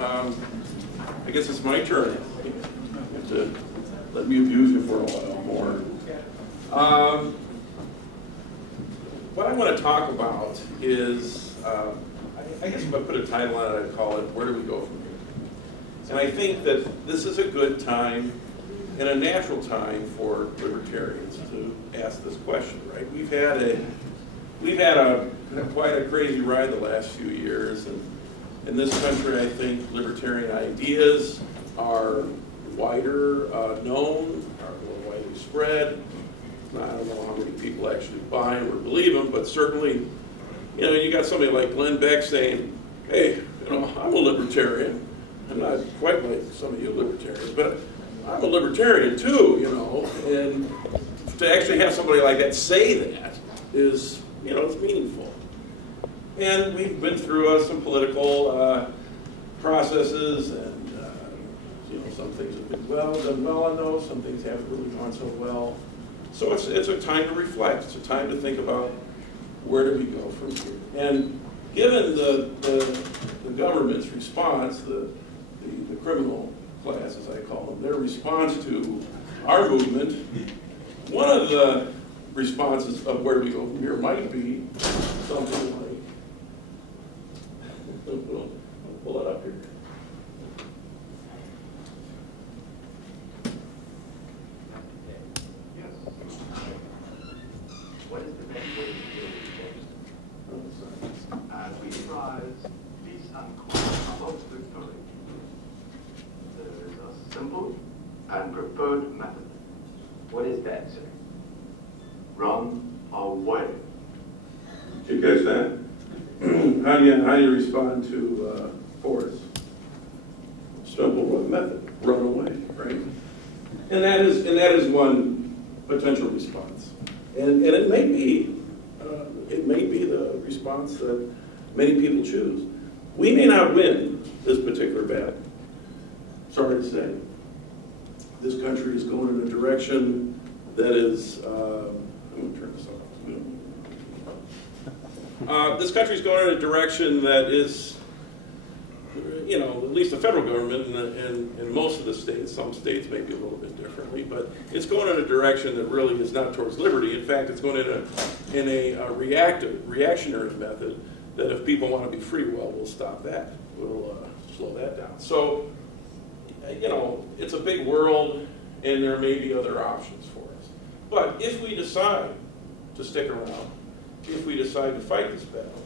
I guess it's my turn to let me abuse you for a while more. What I want to talk about is, I guess if I put a title on it, I'd call it, Where Do We Go From Here? And I think that this is a good time and a natural time for libertarians to ask this question, right? We've had quite a crazy ride the last few years, and in this country, I think libertarian ideas are wider known, are more widely spread. I don't know how many people actually buy them or believe them, but certainly, you got somebody like Glenn Beck saying, hey, I'm a libertarian. I'm not quite like some of you libertarians, but I'm a libertarian too, and to actually have somebody like that say that is, it's meaningful. And we've been through some political processes, and some things have been done well on those, some things haven't really gone so well. So it's a time to reflect. It's a time to think about where do we go from here. And given the government's response, the criminal class, as I call them, their response to our movement, one of the responses of where we go from here might be something like, we'll pull it up here. What is the best way to deal with things? We rise peace and quiet amongst victory. There is a simple and preferred method. What is that, sir? Run away. Did you catch that? How do you respond to force? Simple method. Run away, right? And that is one potential response. And it may be the response that many people choose. We may not win this particular battle. Sorry to say. This country is going in a direction that is, I'm going to turn this off. This country is going in a direction that is, at least the federal government and most of the states, some states may be a little bit differently, but it's going in a direction that really is not towards liberty. In fact, it's going in a reactionary method that if people want to be free, well, we'll stop that. We'll slow that down. So, it's a big world, and there may be other options for us. But if we decide to stick around, if we decide to fight this battle,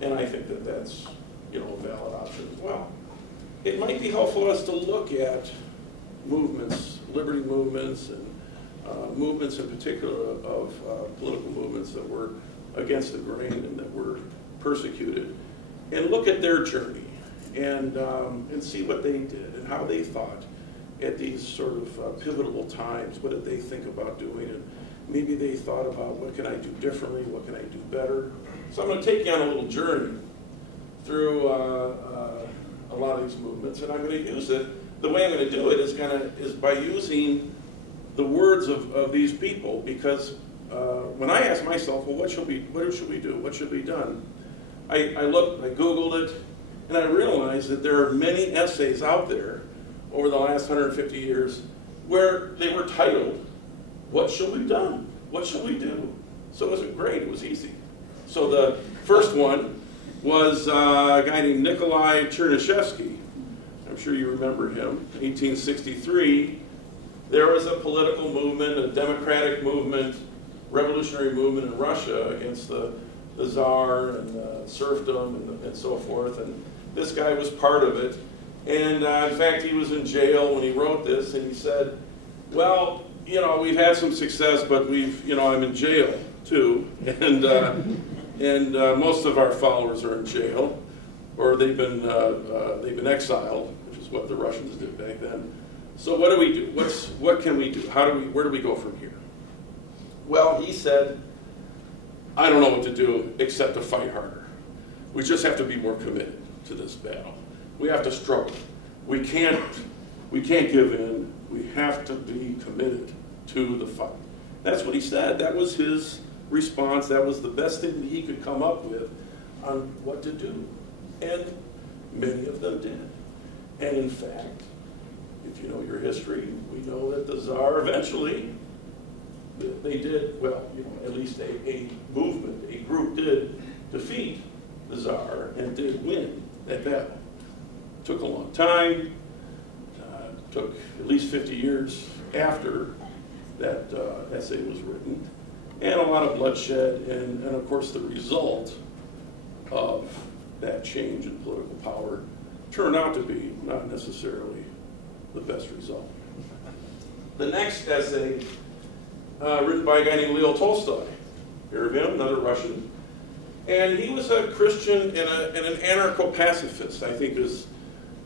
and I think that that's a valid option as well, it might be helpful for us to look at movements, liberty movements, and movements in particular of political movements that were against the grain and that were persecuted, and look at their journey and see what they did and how they thought at these sort of pivotal times. What did they think about doing? And maybe they thought about, what can I do differently? What can I do better? So I'm going to take you on a little journey through a lot of these movements, and I'm going to use it. The way I'm going to do it is by using the words of these people, because when I ask myself, well, what should we do? What should be done? I Googled it, and I realized that there are many essays out there over the last 150 years where they were titled, what should be done? What should we do? So it wasn't great, it was easy. So the first one was a guy named NikLudwig. I'm sure you remember him. 1863, there was a political movement, a democratic movement, revolutionary movement in Russia against the Tsar and serfdom and so forth. And this guy was part of it. And in fact, he was in jail when he wrote this, and he said, well, we've had some success, but I'm in jail too, and most of our followers are in jail, or they've been exiled, which is what the Russians did back then. So what do we do? What can we do? Where do we go from here? Well, he said, I don't know what to do except to fight harder. We just have to be more committed to this battle. We have to struggle. We can't give in. We have to be committed to the fight. That's what he said. That was his response. That was the best thing that he could come up with on what to do. And many of them did. And in fact, if you know your history, we know that the Tsar eventually, they did, well, you know, at least a movement, a group did defeat the Tsar and did win that battle. Took a long time, took at least 50 years after that essay was written, and a lot of bloodshed, and of course the result of that change in political power turned out to be not necessarily the best result. The next essay, written by a guy named Leo Tolstoy. Hear of him, another Russian. And he was a Christian and an anarcho-pacifist, I think as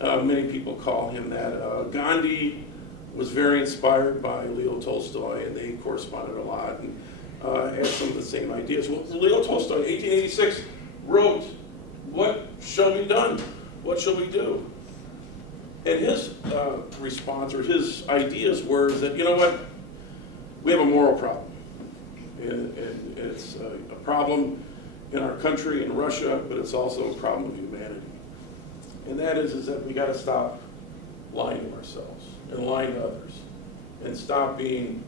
many people call him that. Gandhi was very inspired by Leo Tolstoy, and they corresponded a lot and had some of the same ideas. Well, Leo Tolstoy, 1886, wrote, "What shall be done? What shall we do?" And his response, or his ideas were that, you know what, we have a moral problem. And it's a problem in our country, in Russia, but it's also a problem of humanity. And that is that we got to stop lying to ourselves and lying to others, and stop being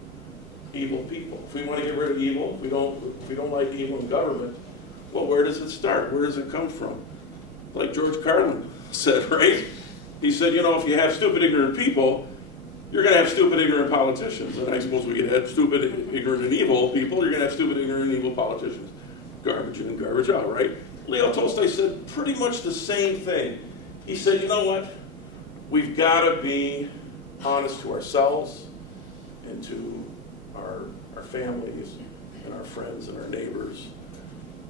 evil people. If we want to get rid of evil, if we don't like evil in government, well, where does it start? Where does it come from? Like George Carlin said, right? He said, you know, if you have stupid, ignorant people, you're going to have stupid, ignorant politicians. And I suppose we could have stupid, ignorant, and evil people. You're going to have stupid, ignorant, and evil politicians. Garbage in and garbage out, right? Leo Tolstoy said pretty much the same thing. He said, you know what? We've got to be honest to ourselves and to our families and our friends and our neighbors.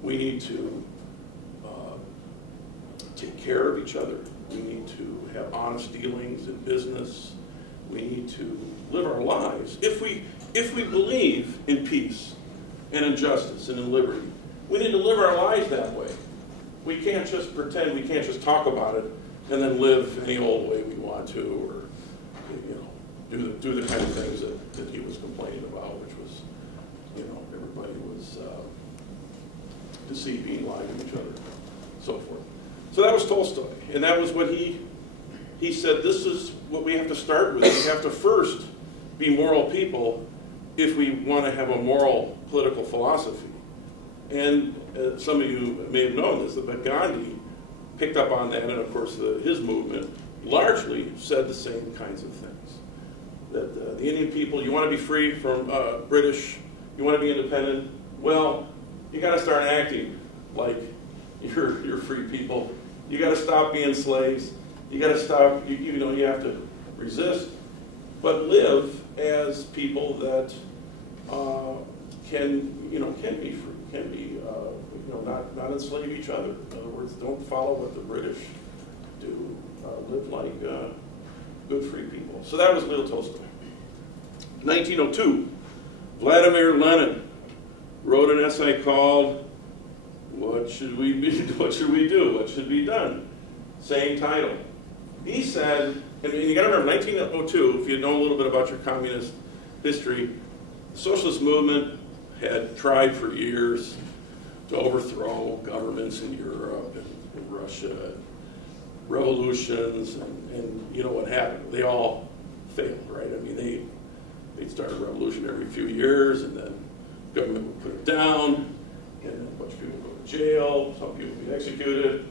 We need to take care of each other. We need to have honest dealings in business. We need to live our lives. If we believe in peace and in justice and in liberty, we need to live our lives that way. We can't just pretend, we can't just talk about it and then live any old way we want to, or you know, do the kind of things that he was complaining about, which was, you know, everybody was deceiving, lying to each other, so forth. So that was Tolstoy, and that was what he said, this is what we have to start with. We have to first be moral people if we want to have a moral political philosophy. And some of you may have known this, but Gandhi picked up on that, and of course his movement largely said the same kinds of things. That the Indian people, you want to be free from British, you want to be independent, well, you got to start acting like you're free people. You got to stop being slaves. You got to stop, you know, you have to resist, but live as people that can be free, can be, not enslave each other. In other words, don't follow what the British do. Live like good free people. So that was Leo Tolstoy. 1902, Vladimir Lenin wrote an essay called "What should we be? What should we do? What should be done?" Same title. He said, and you got to remember, 1902. If you know a little bit about your communist history, the socialist movement had tried for years to overthrow governments in Europe and in Russia, revolutions, and you know what happened? They all failed, right? I mean, they'd start a revolution every few years, and then government would put it down, and then a bunch of people go to jail, some people would be executed,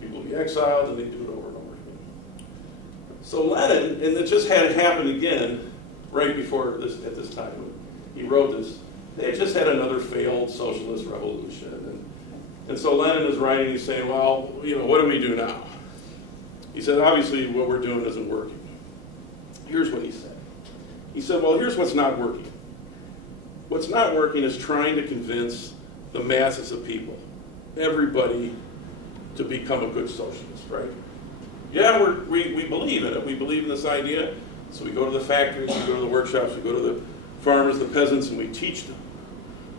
people would be exiled, and they do it over and over again. So Lenin, and it just had happened again right before this, at this time when he wrote this, they had just had another failed socialist revolution. And so Lenin is writing, he's saying, well, you know, what do we do now? He said, obviously what we're doing isn't working. Here's what he said. He said, well, here's what's not working. What's not working is trying to convince the masses of people, everybody, to become a good socialist, right? Yeah, we believe in it. We believe in this idea. So we go to the factories, we go to the workshops, we go to the farmers, the peasants, and we teach them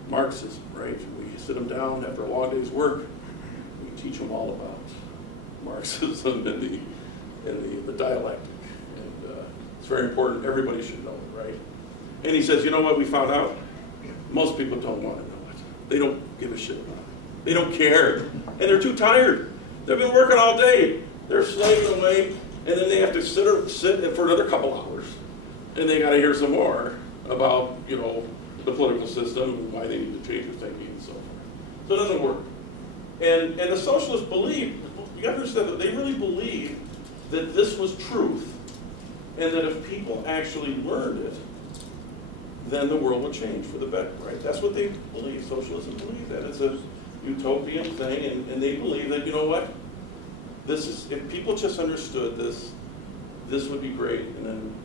Marxism, right? We sit them down after a long day's work. We teach them all about Marxism and the dialectic. And it's very important. Everybody should know it, right? And he says, you know what we found out? Most people don't want to know it. They don't give a shit about it. They don't care. And they're too tired. They've been working all day. They're slaving away And then they have to sit for another couple hours, and they got to hear some more about, you know, the political system and why they need to change their thinking and so forth. So it doesn't work. And the socialists believe, you got to understand that they really believe that this was truth, and that if people actually learned it, then the world would change for the better, right? That's what they believe. Socialism believes that. It's a utopian thing, and they believe that, you know what, this is, if people just understood this, this would be great, and then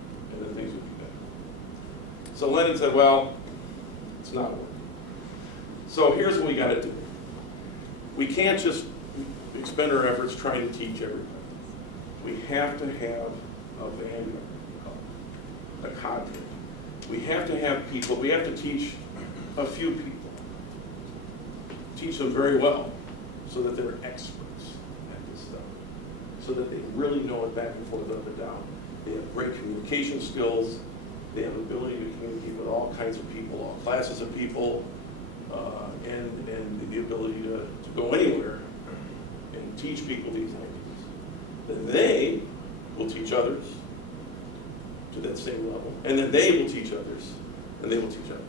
things would be better. So Lenin said, well, it's not working. So here's what we got to do. We can't just expend our efforts trying to teach everybody. We have to have a vanguard, a cadre. We have to have people, we have to teach a few people. Teach them very well so that they're experts at this stuff. So that they really know it back and forth, up and down. They have great communication skills. They have ability to communicate with all kinds of people, all classes of people, and the ability to go anywhere and teach people these ideas. Then they will teach others to that same level. And then they will teach others, and they will teach others.